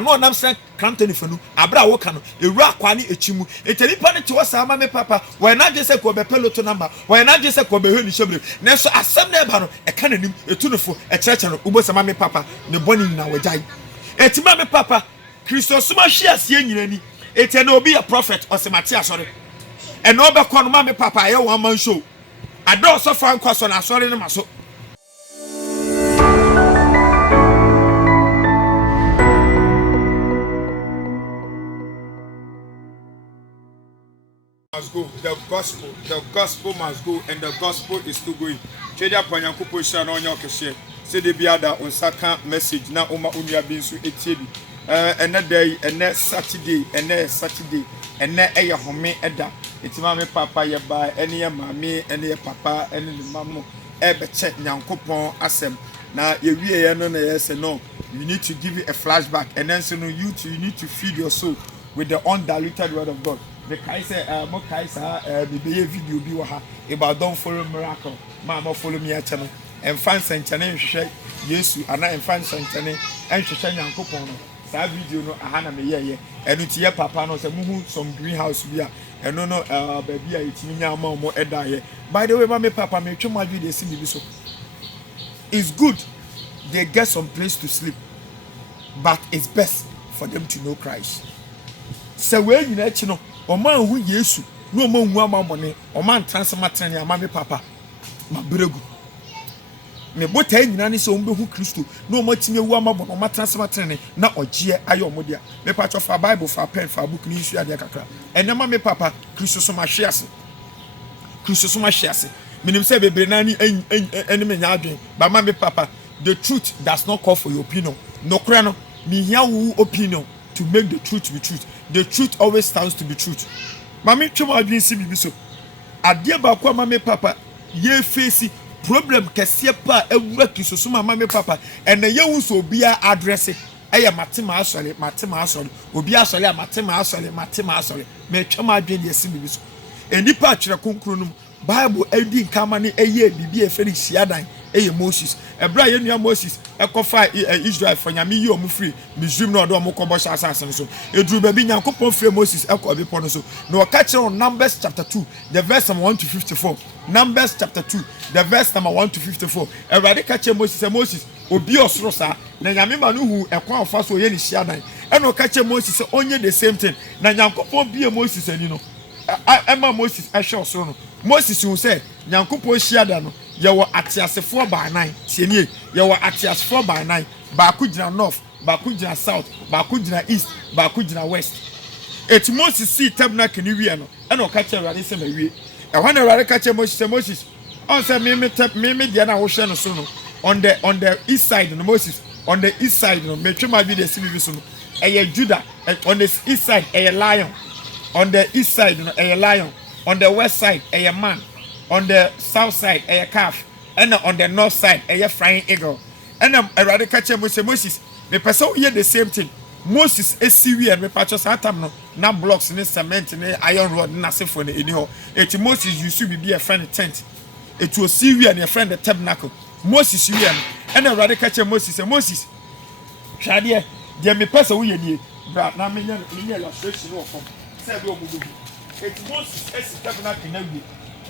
no nam sen kramte ni fanu abra wo ka no ewura akwa ne echimu etani pa ne te wasa ama me papa wo na je se ko be peloto number wo na je se ko be hwe ni shebre na so asem na eba no e ka nanim etunufo e chereche no ubo sama me papa ne boni nyina wajai etima me papa Kristo suma hwe asie nyina ni etena obi a prophet osemati asore e no be ko no ma me papa ye one man show ado so fa nkwaso na asore ne maso must go. The gospel must go, and the gospel is still going. Chedia panyankupo shana onyo keshe. Se de biada on saka message na oma unya binsu etiebi. Ene day, ene Saturday, ene eya home eda. Etima me papa ye ba, ene ye mami, ene ye papa, ene ni mamu. Ebe check nyankupon asem. Na ye wiye ye no na ye se no. You need to give it a flashback, and then so no you need to feed your soul with the undiluted word of God. The Kaisa, mo Kaisa, the video be waha about don't follow miracle. Mama follow me at channel. And fans and channel share yes, and I fans and channel and share young coupon. That video no ahana me ye and it's your papa no some greenhouse beer and no baby it's me more eda. By the way, my papa me too much video see me so. It's good they get some place to sleep, but it's best for them to know Christ. So when you know Oman hu Yesu no man hu amamone oman transmatrene amame papa mabregu me bota nyina ne se ombe hu Kristo no matime wu amabon o transmatrene na ogie ayo modia me patcho fa Bible fa pen fa book ni nsu ade kakra enema me papa Kristo so ma hwease minim se bebre na ni eneme nya adwen ba ma me papa the truth does not call for your opinion no kra no me hia wu opinion to make the truth be truth. The truth always stands to be truth. Mami chuma adwin si bibi so. Ade ba kwa mami papa ye face problem kese pa ewura kisosuma mami papa ene ye wu so bia address eye matema asole obi asole matema asole me chuma adwin ye si bibi so. Enipa atwere konkro num Bible edi nkama ne eye bibi e feri siadan eye Moses ebra ye nua Moses ekofa Israel for nyame yi omu free Misrim no do omu kobo sha asase so eduru ba bi nyankopon free Moses ekobi pono so no ka kire Numbers chapter 2 the verse number 1 to 54 Numbers chapter 2 the verse number 1 to 54 everybody ka kire Moses obi osoro sa na nyame ma no hu ekwan ofa so ye ni siadan eno ka kire Moses onye the same thing na nyankopon bie Moses ani no Emma Moses ehwe osoro no Moses who say nyankopon siada no ye wo atiasefo by 9 tienie ye wo atiasefo by 9 ba ku gina north ba ku gina south ba ku gina east ba ku gina west et Moses see tabernacle ni wie no e no ka che Awurade se ma wie e ho na Awurade ka che Moses on say me dia na wo hwe no so no on the east side no Moses on the east side no me twema bi de sibi so no Judah on the east side lion on the east side no lion on the west side a man on the south side a calf and on the north side a flying eagle and a radical Moses me person hear the same thing Moses is Syrian me patch atam no na blocks in cement in iron rod na sefo na eni it Moses used to be a friend tent it was Syrian a friend the tabernacle Moses Syrian and a radical Moses shade dia me person we ye bra na me illustration of from say do omudu it Moses is tabernacle na wi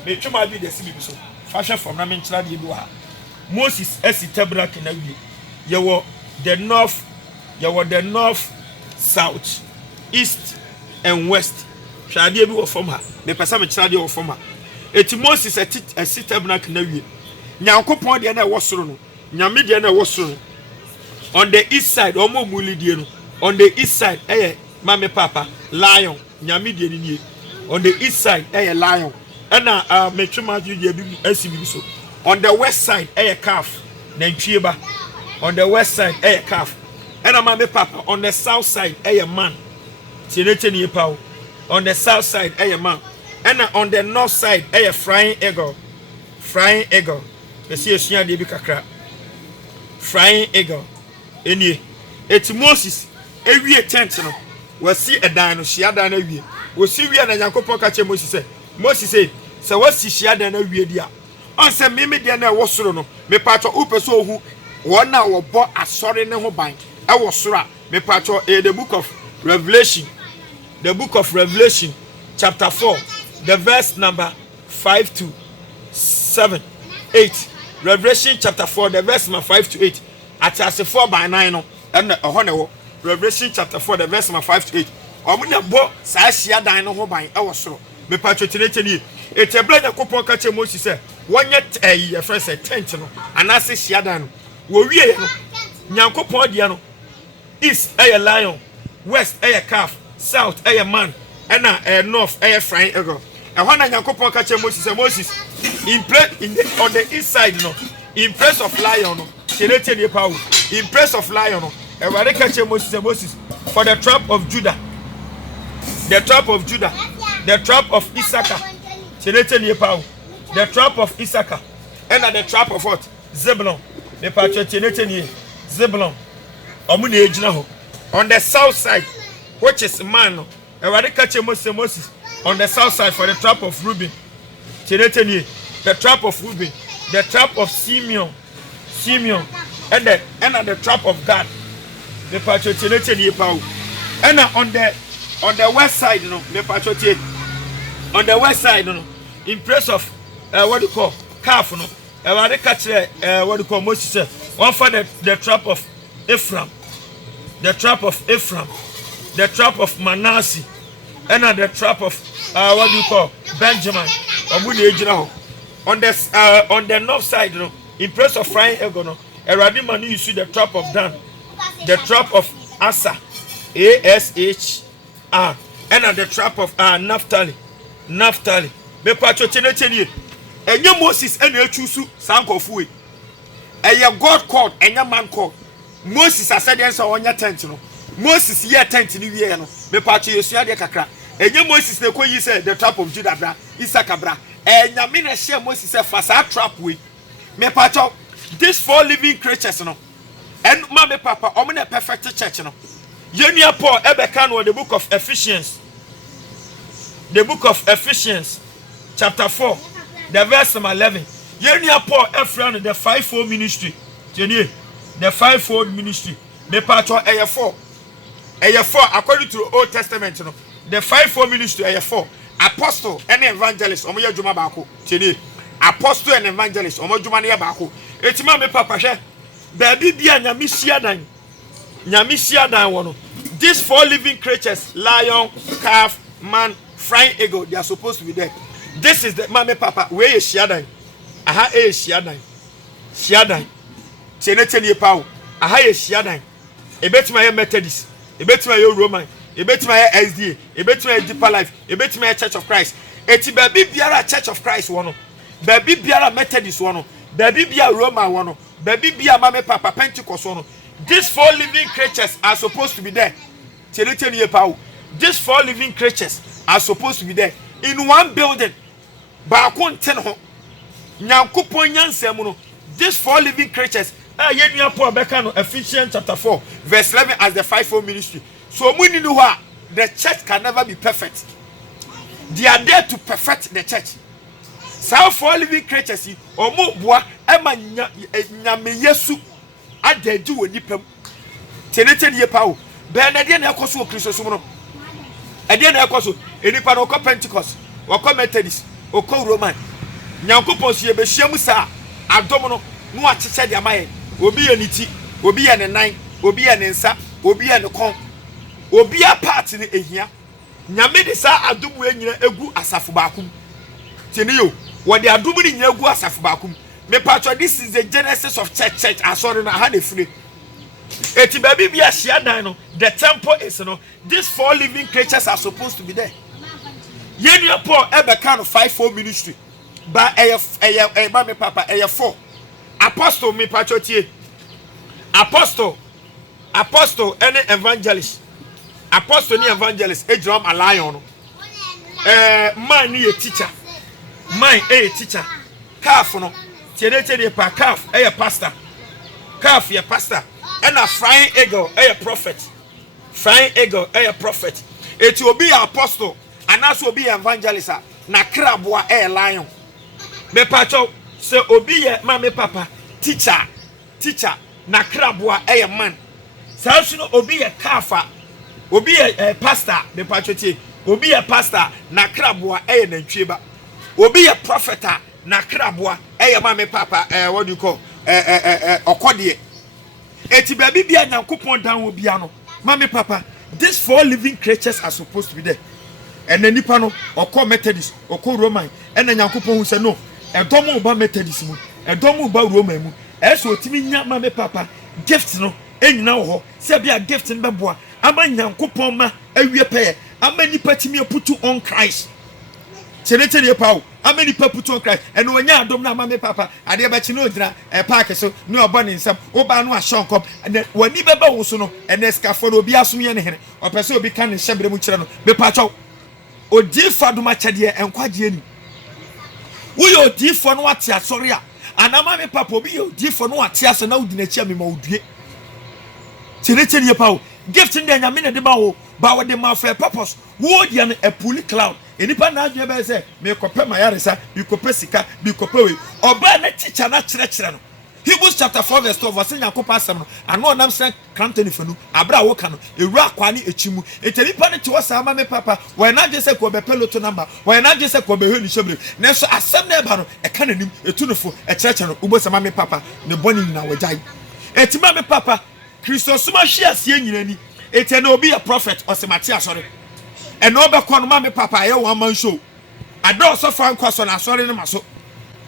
me twema bi de sibi so fashion from na me nchira de bi wa Moses is tabernacle na wi ye wo the north south east and west shade bi wo from ha me pesa me nchira de wo from ha it Moses is tabernacle na wi nyankopon de na wo soro no nyame de na wo soro on the east side omo muli de no on the east side mame papa lion nyame de ni on the east side lion and me twema de bi asibi so on the west side calf na ntwieba on the west side calf and mame papa on the south side man tienete ni pa on the south side man and on the north side flying eagle esi esua de bi kakra flying eagle enie et Moses ewie tent no wasi edan no hia dan na wie wosi wie na Yakobon ka che Moses say se wasi hia dan na wie dia on se meme de na wo soro no me patcho upeso ohu wona wo bo asore ne ho ban e wo soro a Me pacho the book of Revelation. The book of Revelation, chapter 4, the verse number 5 to 7, 8. Revelation chapter 4, the verse number 5 to 8. At as 4 by 9, and a honor. Revelation chapter 4, the verse number 5 to 8. I'm going to bo Sasia dine on by our so. Me patriotinate. It's a blend of coupon catcher Moses said. 1 yet a friend said 10, and I say Siadan. We Nyanko Podiano. East a lion, west a calf, south a man, and north a frying eagle. And when I Nyanko catcher Moses in place on the east side, no, in place of lion, in place of lion, and when I catch Moses for the tribe of Judah, the tribe of Judah, the tribe of Issachar, the tribe of Issachar, and the tribe of what? Zebulon, the patriot Zebulon. On the south side, which is man, Moses on the south side for the tribe of Reuben, the tribe of Reuben, the tribe of Simeon, and the tribe of Gad, the patriot, and on the west side, no, the patriot, on the west side, no, in place of what you call calf, no, what you call Moses, one for the tribe of Ephraim, the tribe of Ephraim, the tribe of Manasseh, and the tribe of what do you call Benjamin. On the north side, you know, in place of frying egg, no, Eradimani you see the tribe of Dan, the tribe of Asa, ASHR, and the tribe of Naphtali. Me patrochinate and your Moses and your Chusu Sanko Fui. And your God called and your man called. Moses has said answer on your tent, no. Moses here tent in the year, no. Me patch you see the kakra. And your Moses the you said the trap of Judah bra, Issachar bra. And Yamina share Moses said fast trap with. Me patch these 4 living creatures, no. And Mamma Papa, I'm in a perfect church, no. Yenia Paul Ebekan the book of Ephesians. The book of Ephesians, chapter 4, the verse number 11. Yenia Paul Ephraim the 5-fold ministry. The 5-fold ministry. Me patcho a 4. A 4 according to the Old Testament, you know. The 5-fold ministry a 4. Apostle and evangelist. Omoya juma bako. Apostle and evangelist. Omo juma ne bako. Etima me papa she. Baby bia nyamisia dan. Nyamisia dan wono. These 4 living creatures, lion, calf, man, flying eagle, they are supposed to be there. This is the mame papa. Where is Shiadan? Aha is Shiadan. Shiadan. Tell power. Aha is Shiadan. A bet my Methodist. A bet my Roman. A bet my SDA. A bet my Deeper Life. A bet my Church of Christ. Eti baby biara Church of Christ one. Baby biara Methodist one. Baby biara Roman one. Baby biara mame papa Pentecost one. These 4 living creatures are supposed to be there. Tell you power. These 4 living creatures are supposed to be there in one building. Bakon 10 ho. Nyankopon nyansem no. These 4 living creatures. Yenya Paul Bekano Ephesians chapter 4 verse 11 as the 5-fold ministry. So muni know the church can never be perfect. They are there to perfect the church. So 4 living creatures omo boa ema nyame Yesu adedu onipam. Tenete die pawo. Be na de na ekoso Kristo so no. Ede na ekoso enipa no ko Pentecost, wo Methodist, wo Roman. Nyankopon sie be hyiam sa adom no no acheche de amaye. Obi ye niti, obi ye ne nan, obi ye ne nsa, obi ye ne kon. Obi a part ni ehia. Nyame de sa adom we nyina egu asafo baakum. Teniyo, wo de adom ni nyina egu asafo baakum. Me patcho, this is the genesis of church asori na ha na fire. Eti baby bi ahia dan no, the temple is no. These 4 living creatures are supposed to be there. Yenia Paul Ebeka no 5-fold ministry. Ba ba me papa 4. Apostle me patcho tie. Apostle any evangelist. Apostle ni evangelist ejrom alion no. Man ni a teacher. Man a teacher. Calf no. Tiene pa calf pastor. Calf ya pastor. And a flying eagle a prophet. Flying eagle a prophet. It will be apostle and also be evangelist. Na krabwa a lion. Me pacho se obi ye mame papa teacher na krabwa a man. Say no obi ye kafa. Obi ye pastor me pachotie. Obi ye pastor na kraboa eye nantwie ba. Obi ye prophet na kraboa eye ma me papa what do you call okode. Eti baby bia Nyankopon dan wo bia no. Ma me papa, these 4 living creatures are supposed to be there. And then nipa no okọ Methodist, okọ Roman, and then Nyankopon hu say no. Edomo ba Methodist mu, edomo ba Roman mu. Eso otimi nya ma me papa gift no enyina wo ho. Se bia gift no beboa. Ama Nyankopon ma awie peye. Ama nipa timi aputu on Christ. Chenetene pawo. Ama nipa putu on Christ. Eno wanya adom na ama me papa. Ade ba chi no dira park so no obo ne nsam. Oba no ahonkom. Wani beba wo so no. Ene skafo no obi asom ye ne hene. Opese obi kan ne hyebre mu kire no. Be pacho. Odi faduma chede enkwagye ni. Wo yo odi fo no ate asori a. Anama me papa obi yo odi fo no ate ase na odi na chi me ma odue. Chenetene pawo. Gift in the Yamina de Bao, Bow de ma for purpose. Wood yan a pulley cloud. Anypa na je say, me cope my arisa, you cope sika, be cope, or ban a teacher not children. Hebrews chapter 4 verse 12 was saying a copasam, and one am saying, Crampton if you Abra Wokano, a rock quani a chimu, a telephone to us, Mamma Papa, why not just a cobe peloton number, why not just a cobe honey shabri, never a some never a cannon, a tuneful, a church and Ubos Mamma Papa, the bonny in our die. A Timame Papa. Christos suma shia sie nyinani ete na obi a prophet osematia sorry e no be kono ma me papa ye one man show ado so fan kwaso na sorry ne maso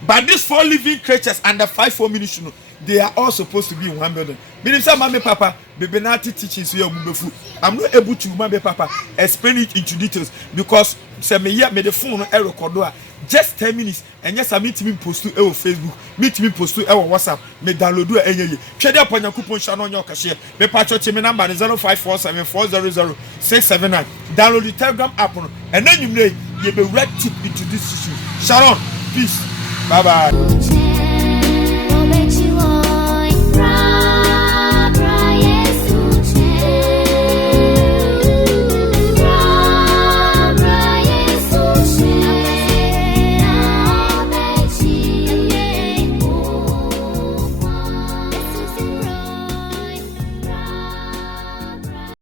but these 4 living creatures and the 5 ministry no they are all supposed to be in one building meaning say ma me papa bebe na teaching so ya mubefu I'm not able to ma me papa explain it into details because say me here me the phone no e record a just 10 minutes and yes I meet me post to Facebook meet me post to WhatsApp me download do enye twede upon Yakupon channel on your cashier me patch me number 0547400679 download the Telegram app and then you be right tip into this issue. Sharon, peace, bye bye.